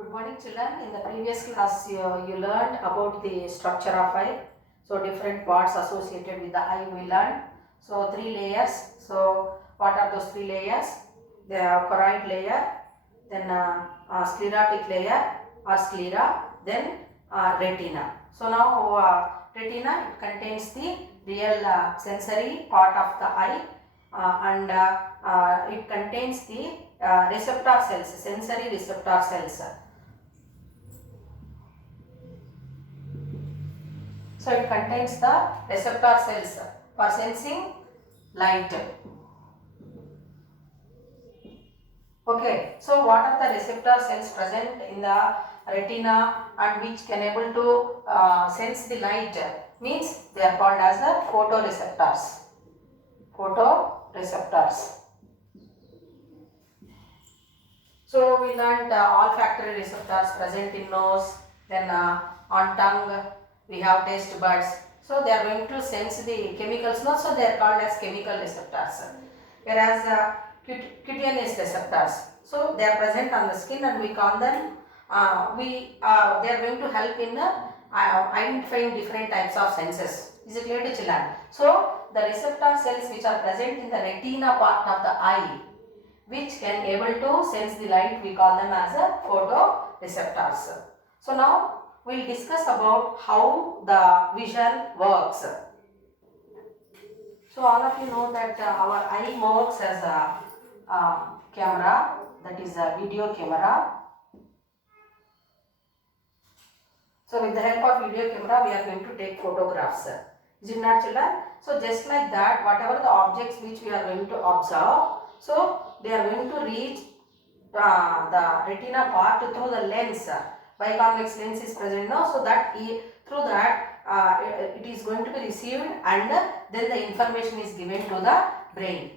Good morning, children. In the previous class, you learned about the structure of eye. So, different parts associated with the eye we learned. So, three layers. So, what are those three layers? The choroid layer, then sclerotic layer or sclera, then retina. So, now retina, it contains the real sensory part of the eye and it contains the receptor cells, sensory receptor cells. So it contains the receptor cells for sensing light. Okay, so what are the receptor cells present in the retina and which can able to sense the light? Means they are called as the photoreceptors. Photoreceptors. So we learned olfactory receptors present in nose, then on tongue we have taste buds. So they are going to sense the chemicals, not so they are called as chemical receptors. Whereas cutaneous receptors, so they are present on the skin and we call them, they are going to help in identifying different types of senses. Is it clear to children? So the receptor cells which are present in the retina part of the eye, which can able to sense the light, we call them as a photoreceptors. So now we will discuss about how the vision works. So all of you know that our eye works as a camera, that is a video camera. So with the help of video camera we are going to take photographs. Is it not, children? So just like that, whatever the objects which we are going to observe, so they are going to reach the retina part through the lens. Biconvex lens is present now, so that through that it is going to be received and then the information is given to the brain.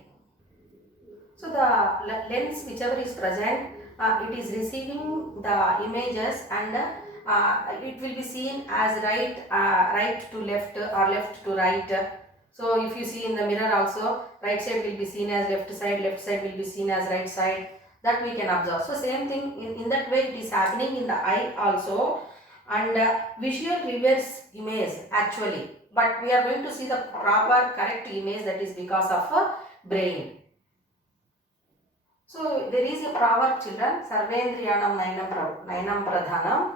So the lens whichever is present, it is receiving the images and it will be seen as right to left or left to right. So if you see in the mirror also, right side will be seen as left side will be seen as right side. That we can observe. So same thing in that way it is happening in the eye also, and visual reverse image actually, but we are going to see the proper correct image, that is because of a brain. So there is a proverb, children, Sarvendriyanam Nainam Pradhanam,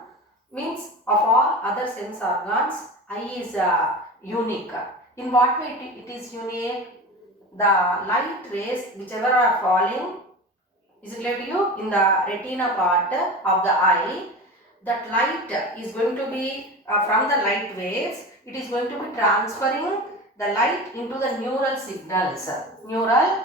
means of all other sense organs, eye is unique. In what way it is unique? The light rays whichever are falling, is it clear to you, in the retina part of the eye, that light is going to be from the light waves, it is going to be transferring the light into the neural signals. Neural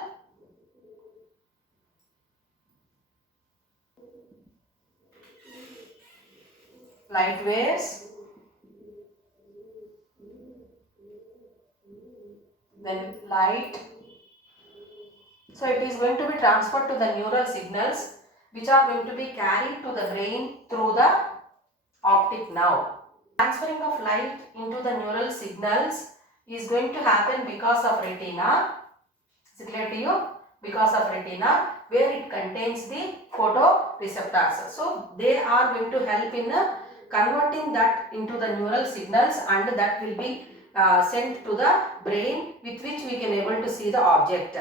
light waves, then light. So it is going to be transferred to the neural signals which are going to be carried to the brain through the optic nerve. Transferring of light into the neural signals is going to happen because of retina. Is it clear to you? Because of retina, where it contains the photoreceptors. So they are going to help in converting that into the neural signals, and that will be sent to the brain, with which we can able to see the object.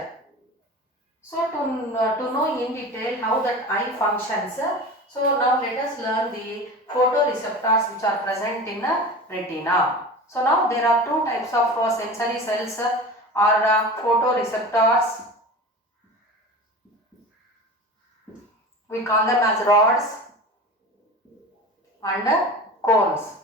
So to know in detail how that eye functions, so now let us learn the photoreceptors which are present in the retina. So now there are two types of sensory cells or photoreceptors. We call them as rods and cones.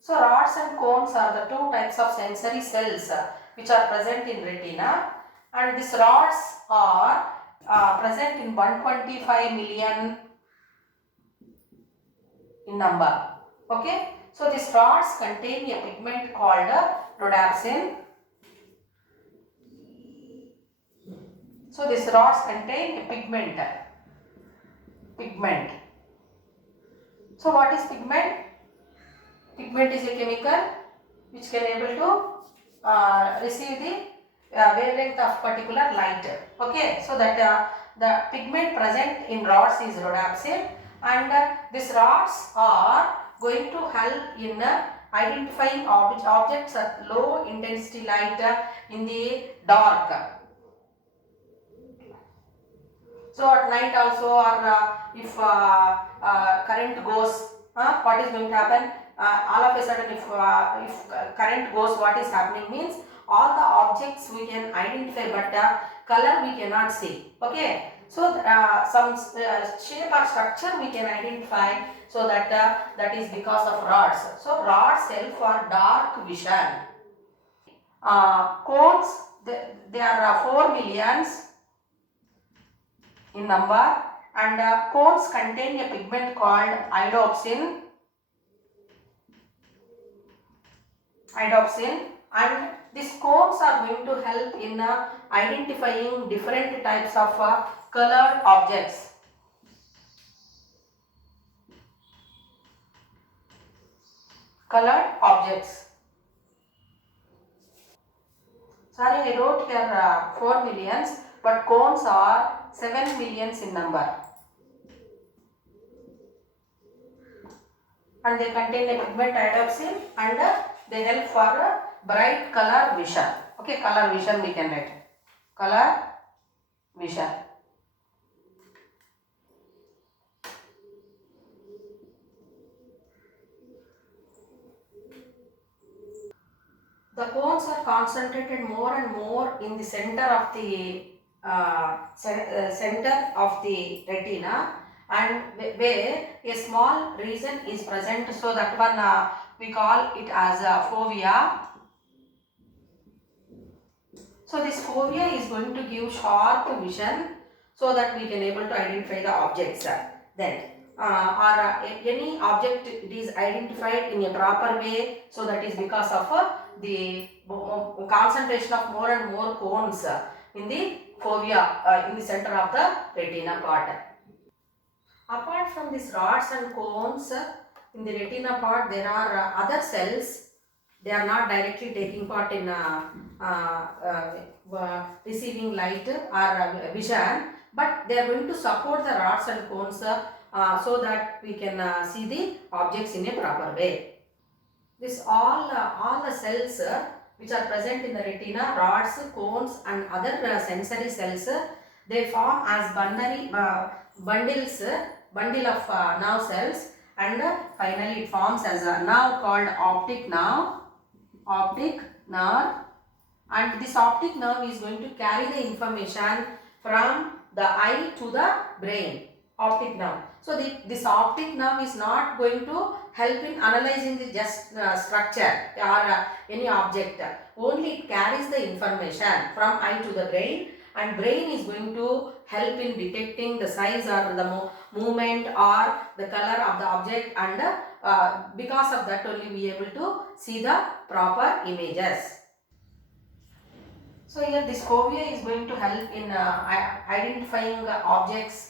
So rods and cones are the two types of sensory cells which are present in retina, and these rods are present in 125 million in number. Okay, so these rods contain a pigment called rhodopsin. So these rods contain a pigment. So what is pigment? Pigment is a chemical which can able to receive the wavelength of particular light. Okay, so that the pigment present in rods is rhodopsin, and these rods are going to help in identifying objects at low intensity light in the dark. So at night also, or if current goes, what is going to happen? All of a sudden, if current goes, what is happening means all the objects we can identify, but color we cannot see. Okay. So some shape or structure we can identify, so that that is because of rods. So rods help for dark vision. Cones, they are 4 millions in number, and cones contain a pigment called iodopsin, and these cones are going to help in identifying different types of colored objects. Sorry, I wrote here 4 millions, but cones are 7 millions in number. And they contain a pigment iodopsin, and they help for bright color vision. Okay, color vision we can write. Color vision. The cones are concentrated more and more in the center of the retina, and where a small region is present, so that one we call it as fovea. So this fovea is going to give sharp vision, so that we can able to identify the objects. Then any object it is identified in a proper way, so that is because of the concentration of more and more cones in the fovea, in the center of the retina part. Apart from these rods and cones, in the retina part there are other cells. They are not directly taking part in receiving light or vision, but they are going to support the rods and cones so that we can see the objects in a proper way. This all the cells which are present in the retina, rods, cones and other sensory cells, they form as bundle of nerve cells, and finally it forms as a nerve called optic nerve, and this optic nerve is going to carry the information from the eye to the brain. Optic nerve. So this optic nerve is not going to help in analyzing the just structure or any object. Only it carries the information from eye to the brain, and brain is going to help in detecting the size or the movement or the color of the object, and because of that only we are able to see the proper images. So here this fovea is going to help in identifying objects.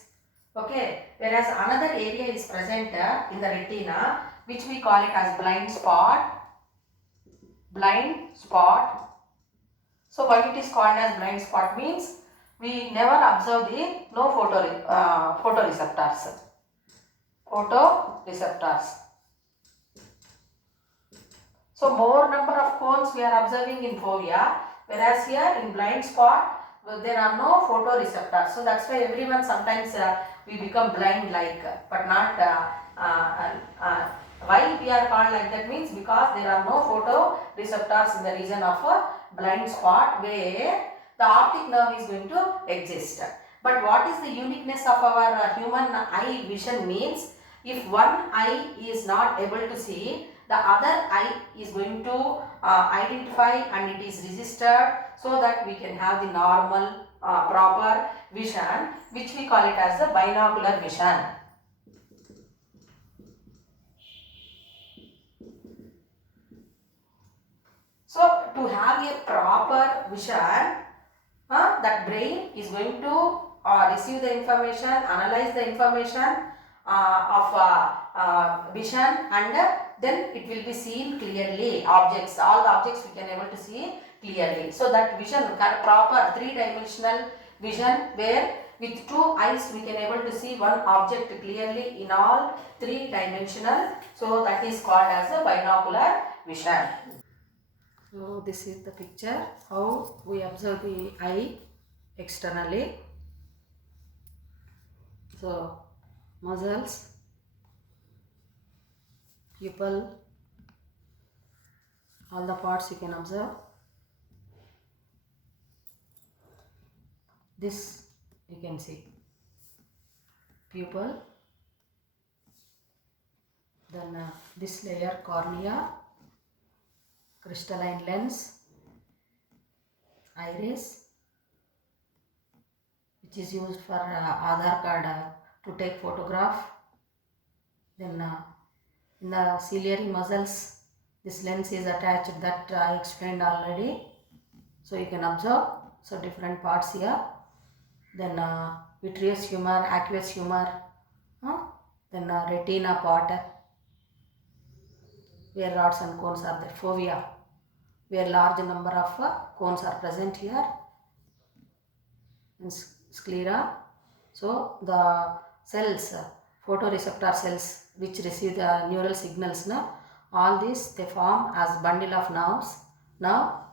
Okay, whereas another area is present in the retina, which we call it as blind spot. So why it is called as blind spot means we never observe the photoreceptors. So more number of cones we are observing in fovea, whereas here in blind spot there are no photoreceptors. So that's why everyone sometimes we become blind like, but not why we are called like that means because there are no photoreceptors in the region of blind spot where the optic nerve is going to exist. But what is the uniqueness of our human eye vision means, if one eye is not able to see, the other eye is going to identify and it is registered, so that we can have the normal proper vision, which we call it as the binocular vision. So to have a proper vision, that brain is going to receive the information, analyze the information of vision, and then it will be seen clearly. Objects, all the objects we can able to see clearly. So that vision, proper 3-dimensional vision, where with two eyes we can able to see one object clearly in all three dimensional. So that is called as a binocular vision. So this is the picture how we observe the eye externally. So muscles, pupil, all the parts you can observe. This you can see pupil, then this layer cornea, crystalline lens, iris, which is used for Aadhaar card to take photograph. Then in the ciliary muscles, this lens is attached, that I explained already. So you can observe, so different parts here. Then vitreous humor, aqueous humor, then retina part, where rods and cones are there, fovea, where large number of cones are present here, and sclera. So the cells, photoreceptor cells which receive the neural signals, all these they form as bundle of nerves,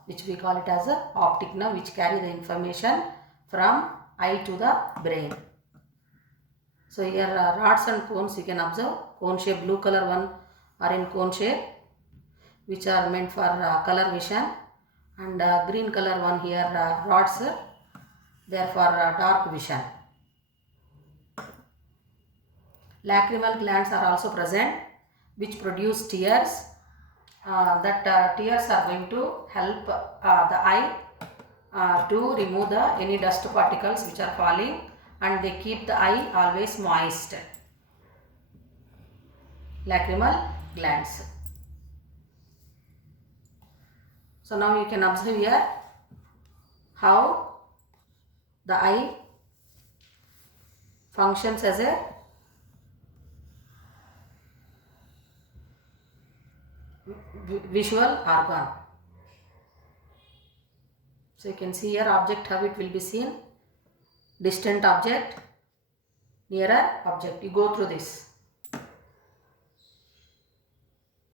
which we call it as a optic nerve, which carry the information from eye to the brain. So here rods and cones you can observe, cone shape, blue color one are in cone shape, which are meant for color vision, and green color one here rods, they are for dark vision. Lacrimal glands are also present, which produce tears. That tears are going to help the eye to remove any dust particles which are falling, and they keep the eye always moist. Lacrimal glands. So now you can observe here how the eye functions as a visual organ. So you can see here object, how it will be seen, distant object, nearer object, you go through this.